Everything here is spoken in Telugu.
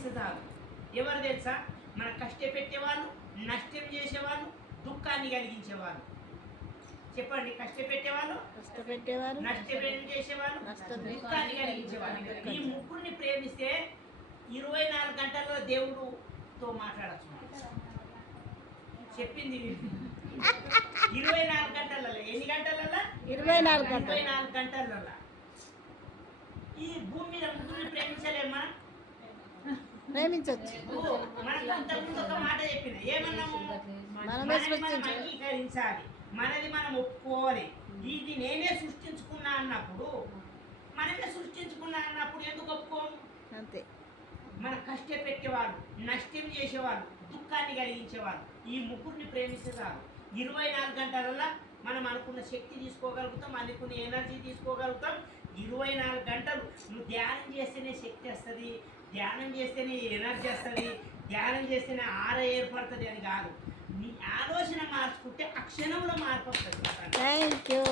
ప్రేమిస్తే చాలు. ఎవరు తెలుసా? మన కష్టపెట్టేవాళ్ళు, నష్టం చేసేవాళ్ళు, దుఃఖాన్ని కలిగించేవాళ్ళు. చెప్పండి, కష్టపెట్టేవాళ్ళు, నష్టం చేసేవాళ్ళు, దుఃఖాన్ని కలిగించేవాళ్ళు. ఈ ముగ్గురిని ప్రేమిస్తే 24 గంటల్లో దేవుడుతో మాట్లాడచ్చు. చెప్పింది 24 గంటలలో. ఎన్ని గంటలలో? 24 గంటలలో. ఈ భూమి మీద ముగ్గురిని ప్రేమించలేమా? ప్రేమించవచ్చు. మనకు అంతకుముందు ఒక మాట చెప్పింది, ఏమన్నాము? మనం అంగీకరించాలి, మనది మనం ఒప్పుకోవాలి. ఇది నేనే సృష్టించుకున్నా అన్నప్పుడు, మనమే సృష్టించుకున్నా అన్నప్పుడు ఎందుకు ఒప్పుకోము? అంతే. మన కష్టపెట్టేవాళ్ళు, నష్టం చేసేవాళ్ళు, దుఃఖాన్ని కలిగించేవాళ్ళు, ఈ ముగ్గురిని ప్రేమిస్తే చాలు. 24 గంటలలో మనం అనుకున్న శక్తి తీసుకోగలుగుతాం, అనుకున్న ఎనర్జీ తీసుకోగలుగుతాం. 24 గంటలు నువ్వు ధ్యానం చేస్తేనే శక్తి వస్తుంది, ధ్యానం చేస్తేనే ఎనర్జీ వస్తుంది, ధ్యానం చేస్తేనే ఏర్పడుతుంది అని కాదు. నీ ఆలోచన మార్చుకుంటే ఆ క్షణంలో మార్పు వస్తుంది. Thank you.